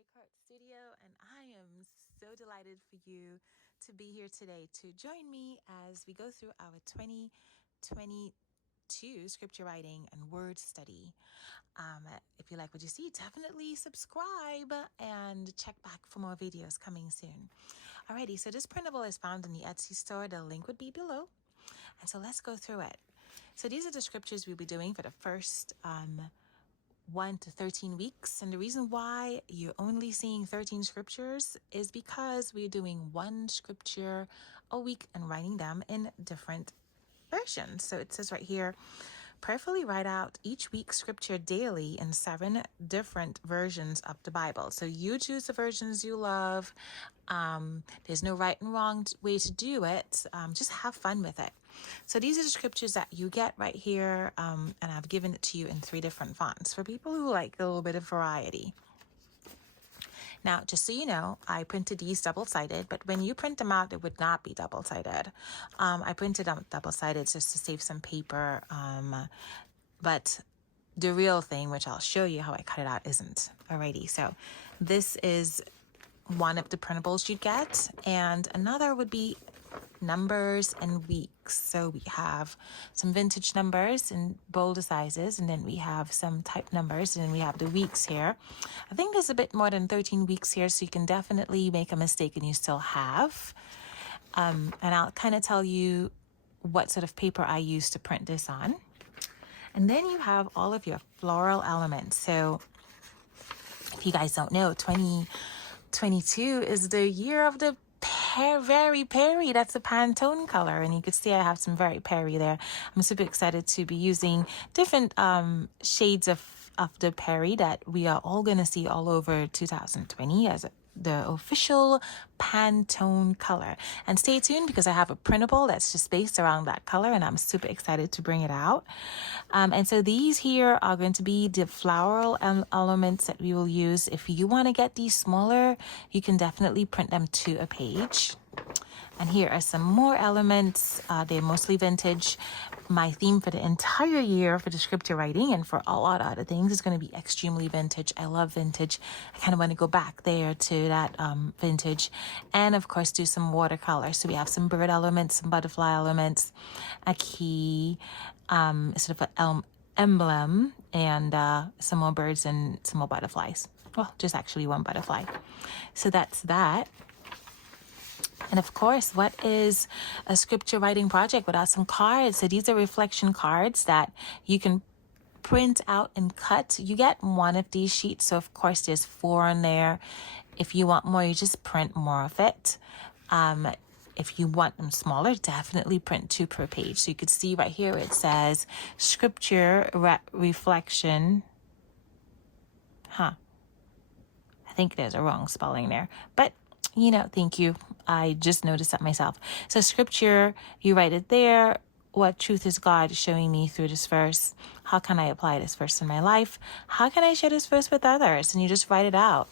Studio, and I am so delighted for you to be here today to join me as we go through our 2022 scripture writing and word study. If you like what you see, definitely subscribe and check back for more videos coming soon. Alrighty, so this printable is found in the Etsy store. The link would be below. And so let's go through it. So these are the scriptures we'll be doing for the first 1 to 13 weeks. And the reason why you're only seeing 13 scriptures is because we're doing one scripture a week and writing them in different versions. So it says right here, prayerfully write out each week's scripture daily in 7 different versions of the Bible. So you choose the versions you love. There's no right and wrong way to do it. Just have fun with it. So these are the scriptures that you get right here. And I've given it to you in 3 different fonts for people who like a little bit of variety. Now, just so you know, I printed these double-sided, but when you print them out, it would not be double-sided. I printed them double-sided just to save some paper. But the real thing, which I'll show you how I cut it out, isn't. Alrighty, so this is one of the printables you get, and another would be numbers and weeks. So we have some vintage numbers in bolder sizes, and then we have some type numbers, and then we have the weeks here. I think there's a bit more than 13 weeks here, so you can definitely make a mistake and you still have. And I'll kind of tell you what sort of paper I use to print this on. And then you have all of your floral elements. So if you guys don't know, 2022 is the year of the very Perry. That's the Pantone color, and you could see I have some very Perry there. I'm super excited to be using different shades of the Perry that we are all going to see all over 2020 as the official Pantone color. And stay tuned because I have a printable that's just based around that color, and I'm super excited to bring it out. And so these here are going to be the floral elements that we will use. If you want to get these smaller, you can definitely print them to a page. And here are some more elements. They're mostly vintage. My theme for the entire year for the scripture writing and for a lot of other things is going to be extremely vintage. I love vintage. I kind of want to go back there to that vintage. And of course, do some watercolor. So we have some bird elements, some butterfly elements, a key, sort of an emblem, and some more birds and some more butterflies. Well, just actually one butterfly. So that's that. And of course, what is a scripture writing project without some cards? So these are reflection cards that you can print out and cut. You get one of these sheets. So of course, there's 4 in there. If you want more, you just print more of it. If you want them smaller, definitely print 2 per page. So you could see right here, it says scripture reflection. I think there's a wrong spelling there, but thank you. I just noticed that myself. So scripture, you write it there. What truth is God showing me through this verse? How can I apply this verse in my life? How can I share this verse with others? And you just write it out.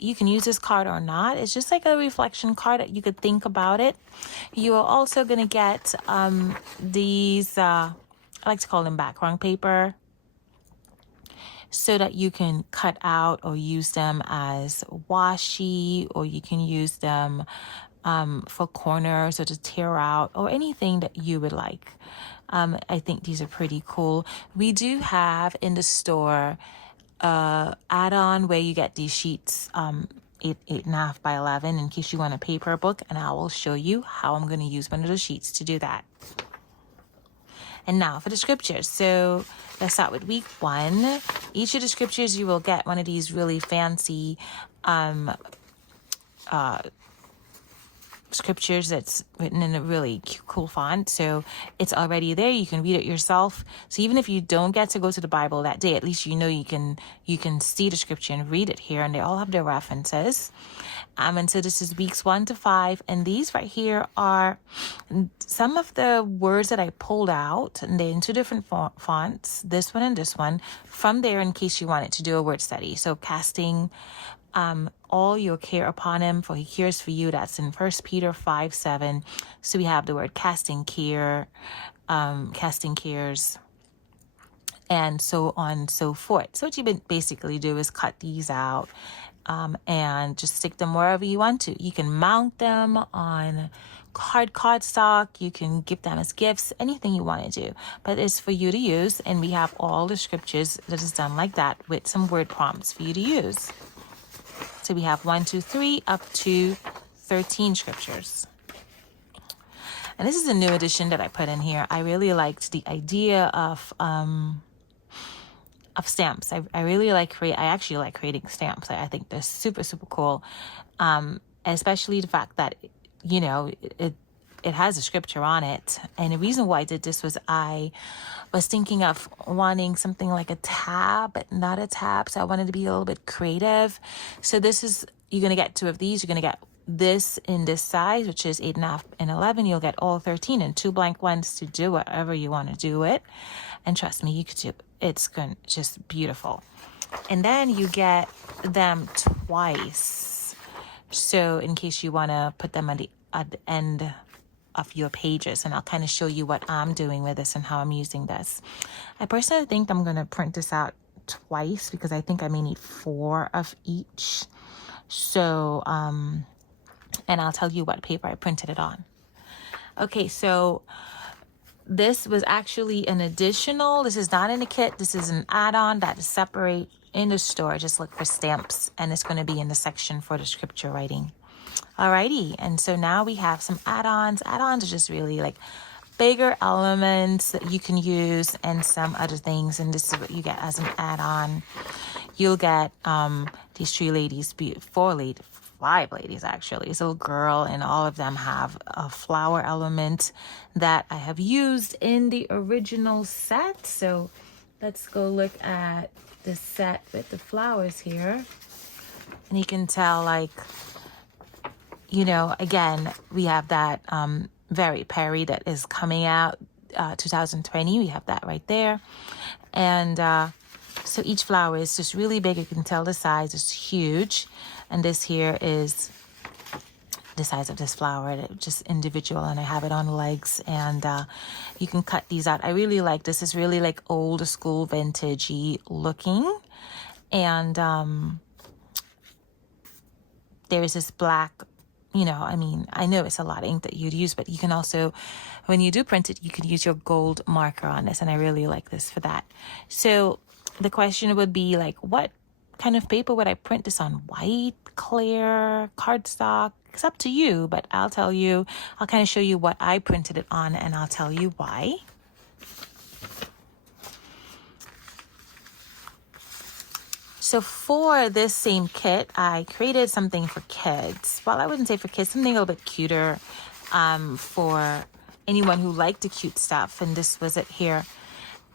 You can use this card or not. It's just like a reflection card that you could think about it. You are also going to get these, I like to call them background paper, so that you can cut out or use them as washi, or you can use them for corners or to tear out or anything that you would like. I think these are pretty cool. We do have in the store add-on where you get these sheets 8.5 by 11 in case you want a paper book, and I will show you how I'm going to use one of those sheets to do that. And now for the scriptures. So let's start with week 1. Each of the scriptures, you will get one of these really fancy scriptures that's written in a really cool font. So it's already there. You can read it yourself. So even if you don't get to go to the Bible that day, at least you can see the scripture and read it here, and they all have their references. And so this is weeks 1 to 5, and these right here are some of the words that I pulled out, and they're in 2 different fonts, this one and this one, from there in case you wanted to do a word study. So casting all your care upon him, for he cares for you. That's in 1 Peter 5:7. So we have the word casting care, casting cares, and so on and so forth. So what you basically do is cut these out and just stick them wherever you want to. You can mount them on cardstock. You can give them as gifts, anything you want to do, but it's for you to use. And we have all the scriptures that is done like that with some word prompts for you to use. So we have 1, 2, 3 up to 13 scriptures. And this is a new addition that I put in here. I really liked the idea of stamps. I really like I actually like creating stamps. I think they're super, super cool. Especially the fact that, you know, it has a scripture on it. And the reason why I did this was I was thinking of wanting something like a tab, but not a tab. So I wanted to be a little bit creative. So this is, you're going to get 2 of these. You're going to get this in this size, which is 8.5 and 11. You'll get all 13 and 2 blank ones to do whatever you want to do it. And trust me, you could do it. It's good, just beautiful. And then you get them twice. So in case you want to put them at the end of your pages, and I'll kind of show you what I'm doing with this and how I'm using this. I personally think I'm going to print this out twice because I think I may need 4 of each. So, and I'll tell you what paper I printed it on. Okay, so this was actually an additional, this is not in the kit, this is an add-on that is separate in the store. Just look for stamps, and it's going to be in the section for the scripture writing. Alrighty, and so now we have some add-ons. Add-ons are just really like bigger elements that you can use and some other things, and this is what you get as an add-on. You'll get these 3 ladies, 5 ladies actually. This little girl, and all of them have a flower element that I have used in the original set. So let's go look at the set with the flowers here. And you can tell, like, you know, again, we have that Very Perry that is coming out 2020. We have that right there. And so each flower is just really big. You can tell the size is huge. And this here is the size of this flower, just individual, and I have it on legs, and you can cut these out. I really like this. It's really like old school vintagey looking, and there is this black, you know, I mean, I know it's a lot of ink that you'd use, but you can also, when you do print it, you can use your gold marker on this, and I really like this for that. So the question would be like, what kind of paper would I print this on? White, clear, cardstock? It's up to you, but I'll tell you, I'll kind of show you what I printed it on, and I'll tell you why. So for this same kit, I created something for kids. Well, I wouldn't say for kids, something a little bit cuter for anyone who liked the cute stuff, and this was it here.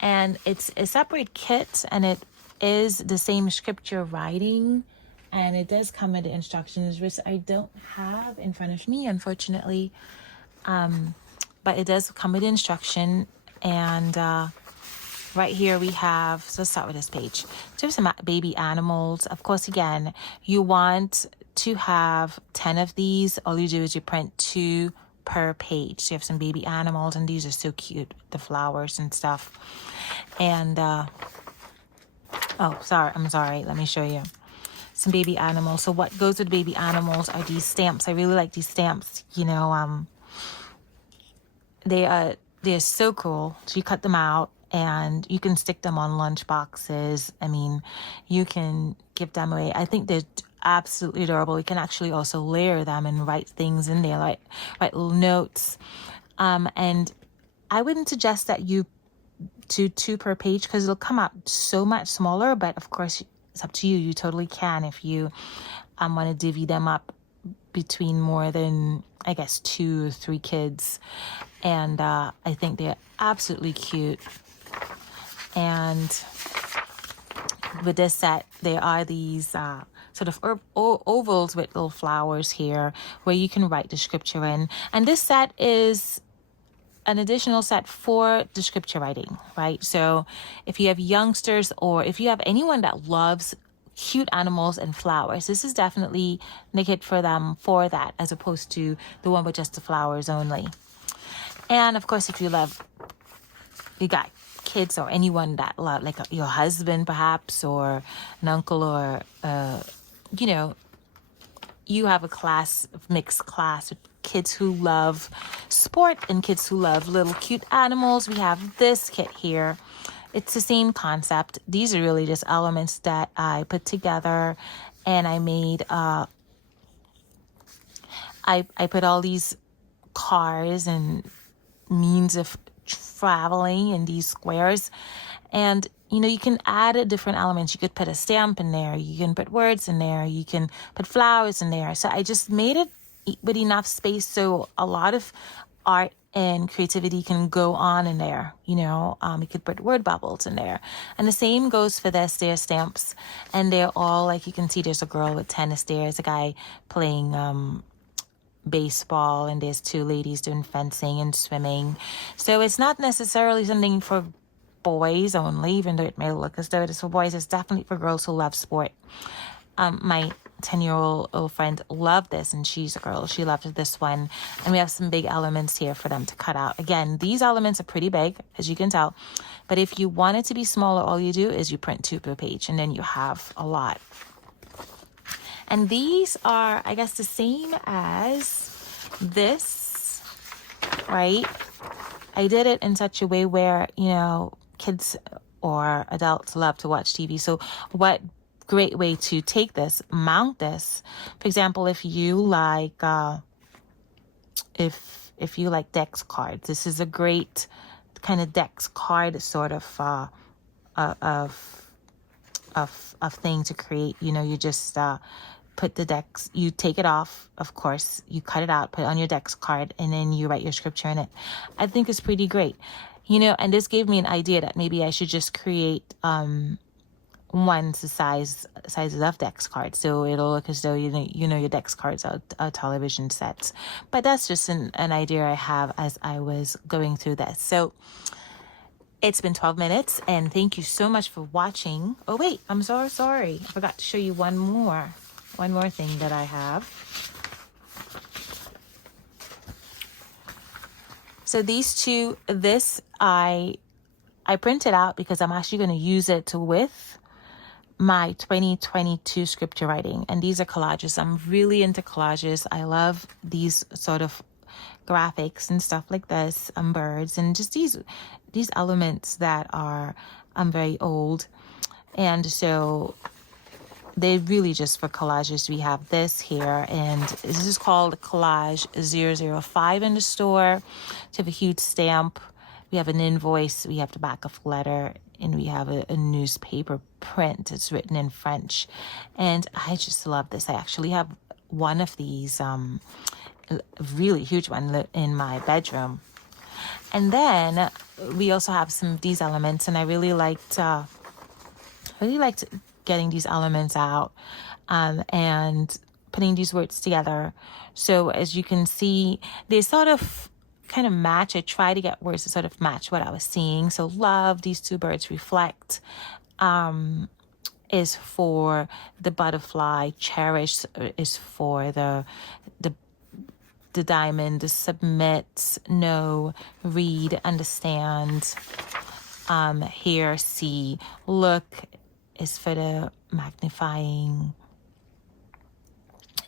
And it's a separate kit, and it is the same scripture writing, and it does come with the instructions, which I don't have in front of me, unfortunately, but it does come with the instruction. And right here we have, so let's start with this page. So there's some baby animals. Of course, again, you want to have 10 of these. All you do is you print 2 per page. So you have some baby animals, and these are so cute, the flowers and stuff. And I'm sorry. Let me show you some baby animals. So what goes with baby animals are these stamps. I really like these stamps. You know, they're so cool. So you cut them out, and you can stick them on lunch boxes. I mean, you can give them away. I think they're absolutely adorable. You can actually also layer them and write things in there, like write little notes. And I wouldn't suggest that you do 2 per page because it'll come out so much smaller, but of course it's up to you. You totally can if you want to divvy them up between more than, I guess, 2 or 3 kids. And I think they're absolutely cute. And with this set, there are these sort of ovals with little flowers here where you can write the scripture in. And this set is an additional set for the scripture writing, right? So if you have youngsters, or if you have anyone that loves cute animals and flowers, this is definitely the kit for them for that, as opposed to the one with just the flowers only. And of course, if you got kids or anyone that love, like your husband perhaps, or an uncle, or you know, you have a class, mixed class with kids who love sport and kids who love little cute animals. We have this kit here. It's the same concept. These are really just elements that I put together, and I made, I put all these cars and means of traveling in these squares. And, you know, you can add different elements. You could put a stamp in there. You can put words in there. You can put flowers in there. So I just made it with enough space so a lot of art and creativity can go on in there. You know, you could put word bubbles in there. And the same goes for this. They're stamps. And they're all, like you can see, there's a girl with tennis. There's a guy playing baseball, and there's two ladies doing fencing and swimming. So it's not necessarily something for boys only, even though it may look as though it is for boys. It's definitely for girls who love sport. My 10-year-old friend loved this, and she's a girl. She loved this one. And we have some big elements here for them to cut out. Again, these elements are pretty big, as you can tell. But if you want it to be smaller, all you do is you print 2 per page, and then you have a lot. And these are, I guess, the same as this, right? I did it in such a way where, you know, kids or adults love to watch TV. So what great way to take this, mount this. For example, if you like, if you like Dex cards, this is a great kind of Dex card sort of thing to create. You know, you just put the Dex, you take it off, of course, you cut it out, put it on your Dex card, and then you write your scripture in it. I think it's pretty great. You know, and this gave me an idea that maybe I should just create one sizes of Dex cards, so it'll look as though you know your Dex cards are television sets. But that's just an idea I have as I was going through this. So it's been 12 minutes, and thank you so much for watching. Oh wait, I'm so sorry, I forgot to show you one more thing that I have. So these two, this I printed out because I'm actually going to use it with my 2022 scripture writing. And these are collages. I'm really into collages. I love these sort of graphics and stuff like this, birds, and just these elements that are very old. And so they're really just for collages. We have this here, and this is called Collage 005 in the store. We have a huge stamp. We have an invoice. We have the back of letter, and we have a newspaper print. It's written in French, and I just love this. I actually have one of these, a really huge one, in my bedroom. And then we also have some of these elements, and I really liked getting these elements out and putting these words together. So as you can see, they sort of kind of match. I try to get words to sort of match what I was seeing. So love, these 2 birds reflect, is for the butterfly. Cherish is for the diamond. The submit, know, read, understand. Hear, see, look is for the magnifying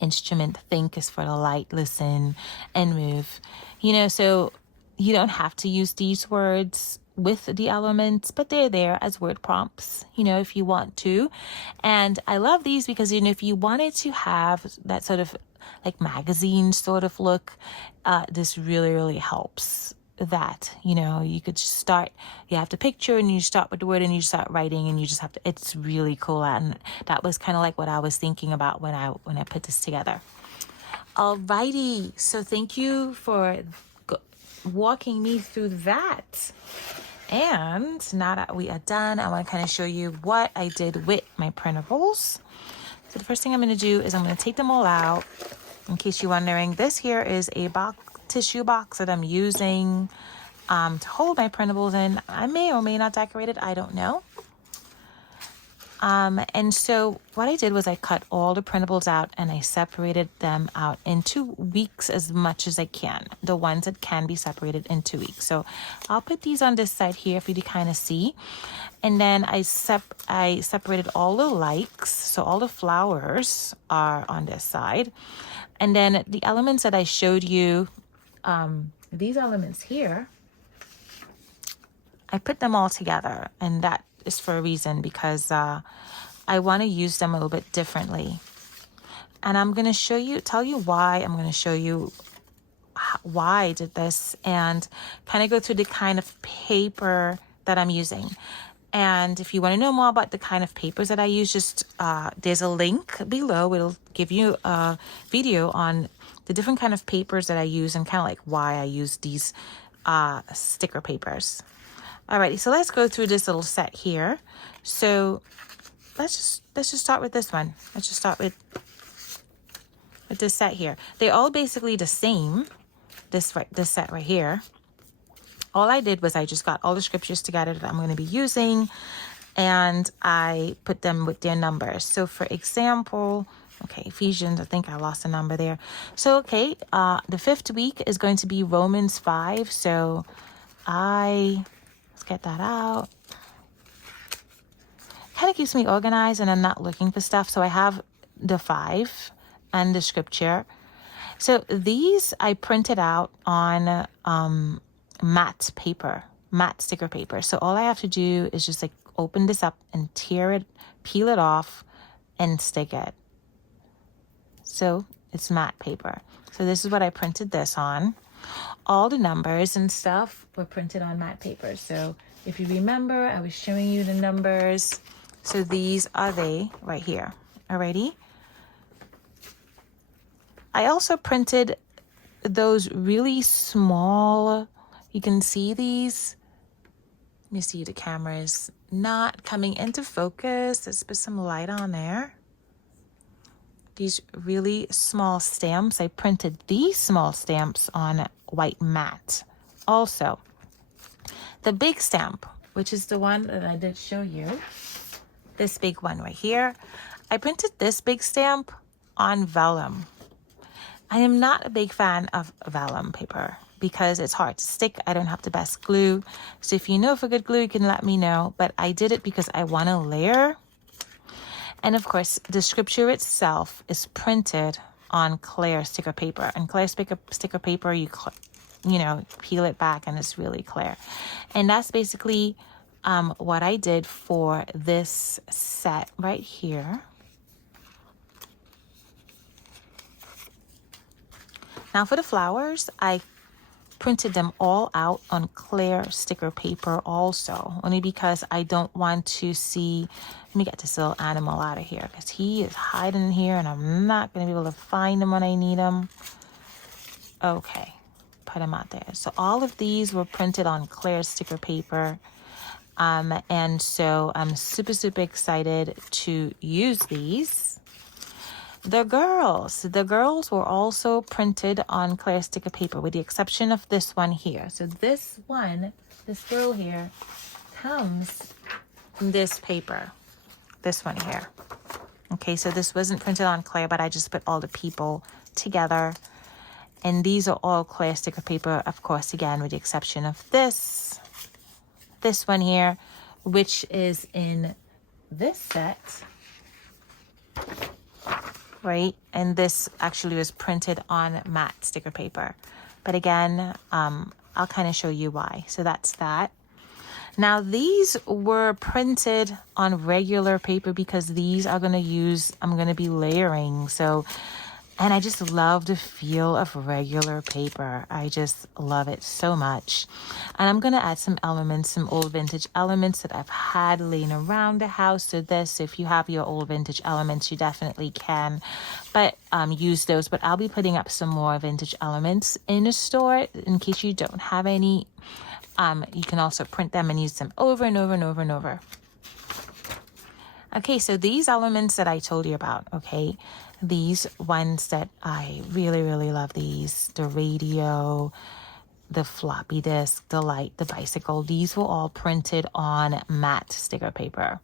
instrument. Think is for the light, listen, and move. You know, so you don't have to use these words with the elements, but they're there as word prompts, you know, if you want to. And I love these because, you know, if you wanted to have that sort of like magazine sort of look, this really, really helps that. You know, you could just start, you have to picture, and you start with the word, and you start writing, and you just have to, it's really cool. And that was kind of like what I was thinking about when I put this together. Alrighty, so thank you for walking me through that. And now that we are done, I want to kind of show you what I did with my printables. So the first thing I'm going to do is I'm going to take them all out. In case you're wondering, this here is a tissue box that I'm using to hold my printables in. I may or may not decorate it, I don't know. And so what I did was I cut all the printables out and I separated them out into weeks as much as I can. The ones that can be separated into weeks. So I'll put these on this side here for you to kind of see. And then I separated all the likes. So all the flowers are on this side. And then the elements that I showed you, these elements here, I put them all together, and that is for a reason, because I want to use them a little bit differently. And I'm going to tell you why. I'm going to show you why I did this and kind of go through the kind of paper that I'm using. And if you want to know more about the kind of papers that I use, just there's a link below. It'll give you a video on the different kind of papers that I use and kind of like why I use these sticker papers. Alrighty, so let's go through this little set here. So let's just start with this one. Let's just start with this set here. They're all basically the same. This set right here. All I did was I just got all the scriptures together that I'm going to be using, and I put them with their numbers. So for example, okay, Ephesians, I think I lost a number there. So okay, the 5th week is going to be Romans 5. So let's get that out. Kind of keeps me organized and I'm not looking for stuff. So I have the 5 and the scripture. So these I printed out on matte paper, matte sticker paper. So all I have to do is just like open this up and tear it, peel it off and stick it. So it's matte paper. So this is what I printed this on. All the numbers and stuff were printed on matte paper. So if you remember, I was showing you the numbers. So these are they right here. Alrighty. I also printed those really small, you can see these. Let me see, the camera is not coming into focus. Let's put some light on there. These really small stamps. I printed these small stamps on white matte. Also, the big stamp, which is the one that I did show you, this big one right here, I printed this big stamp on vellum. I am not a big fan of vellum paper because it's hard to stick. I don't have the best glue. So if you know of a good glue, you can let me know. But I did it because I want to layer. And of course, the scripture itself is printed on clear sticker paper. And clear sticker paper, you peel it back and it's really clear. And that's basically what I did for this set right here. Now for the flowers, I printed them all out on clear sticker paper also, only because I don't want to see. Let me get this little animal out of here because he is hiding in here and I'm not going to be able to find him when I need him. Okay, put him out there. So all of these were printed on clear sticker paper. And so I'm super, super excited to use these. The girls were also printed on clear sticker paper with the exception of this one here. So this girl here comes in this paper, this one here. Okay, so this wasn't printed on clear, but I just put all the people together. And these are all clear sticker paper, of course, again, with the exception of this one here, which is in this set. Right, and this actually was printed on matte sticker paper, but again, I'll kind of show you why. So that's that. Now these were printed on regular paper because these I'm going to be layering. So, and I just love the feel of regular paper. I just love it so much. And I'm going to add some elements, some old vintage elements that I've had laying around the house. So if you have your old vintage elements, you definitely can, but use those. But I'll be putting up some more vintage elements in the store in case you don't have any. You can also print them and use them over and over and over and over. Okay, so these elements that I told you about, okay, these ones that I really, really love these, the radio, the floppy disk, the light, the bicycle, these were all printed on matte sticker paper.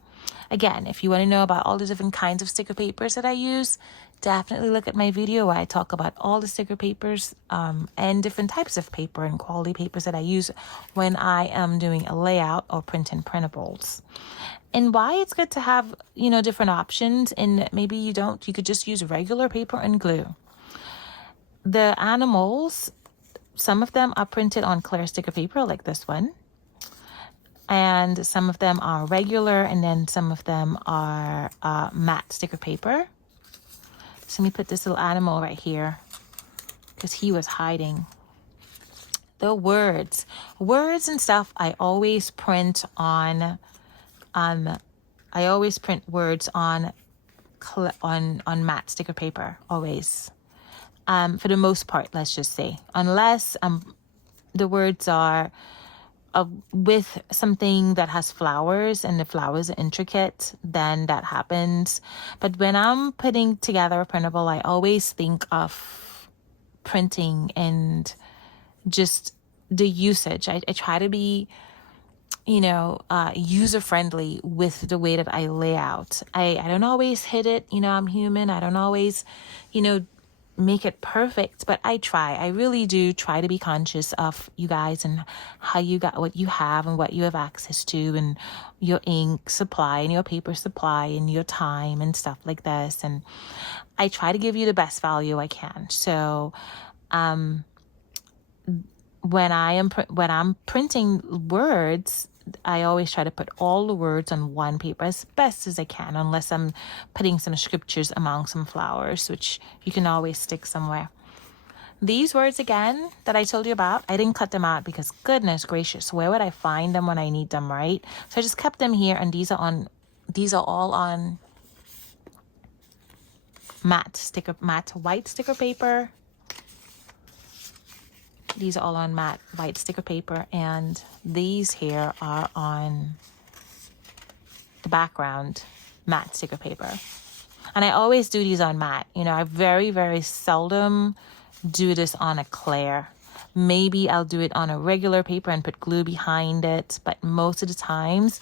Again, if you want to know about all the different kinds of sticker papers that I use, definitely look at my video where I talk about all the sticker papers and different types of paper and quality papers that I use when I am doing a layout or printing printables. And why it's good to have, different options, and maybe you could just use regular paper and glue. The animals, some of them are printed on clear sticker paper like this one. And some of them are regular, and then some of them are matte sticker paper. So let me put this little animal right here because he was hiding. The words and stuff, I always print on. I always print words on matte sticker paper, always. For the most part, let's just say, unless the words are with something that has flowers and the flowers are intricate, then that happens. But when I'm putting together a printable, I always think of printing and just the usage. I try to be user-friendly with the way that I lay out. I don't always hit it, I'm human. I don't always, make it perfect, but I try. I really do try to be conscious of you guys and how you got what you have and what you have access to, and your ink supply and your paper supply and your time and stuff like this. And I try to give you the best value I can. So, when I'm printing words, I always try to put all the words on one paper as best as I can, unless I'm putting some scriptures among some flowers, which you can always stick somewhere. These words again that I told you about, I didn't cut them out because goodness gracious, where would I find them when I need them, right? So I just kept them here, and these are all on matte white sticker paper. These are all on matte white sticker paper, and these here are on the background matte sticker paper. And I always do these on matte. I very, very seldom do this on a clear. Maybe I'll do it on a regular paper and put glue behind it, but most of the times,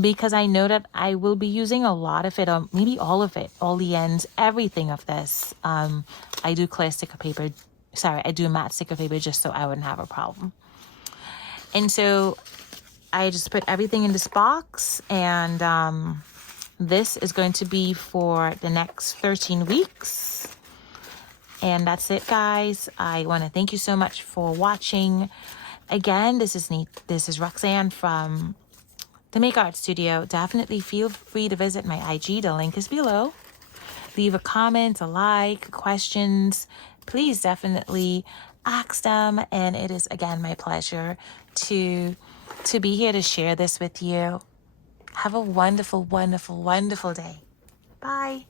because I know that I will be using a lot of it, or maybe all of it, all the ends, everything of this, I do clear sticker paper. I do matte sticker paper just so I wouldn't have a problem. And so I just put everything in this box, and this is going to be for the next 13 weeks. And that's it, guys. I want to thank you so much for watching. Again, this is Roxanne from the Make Art Studio. Definitely feel free to visit my IG. The link is below. Leave a comment, a like, questions. Please definitely ask them. And it is, again, my pleasure to be here to share this with you. Have a wonderful, wonderful, wonderful day. Bye.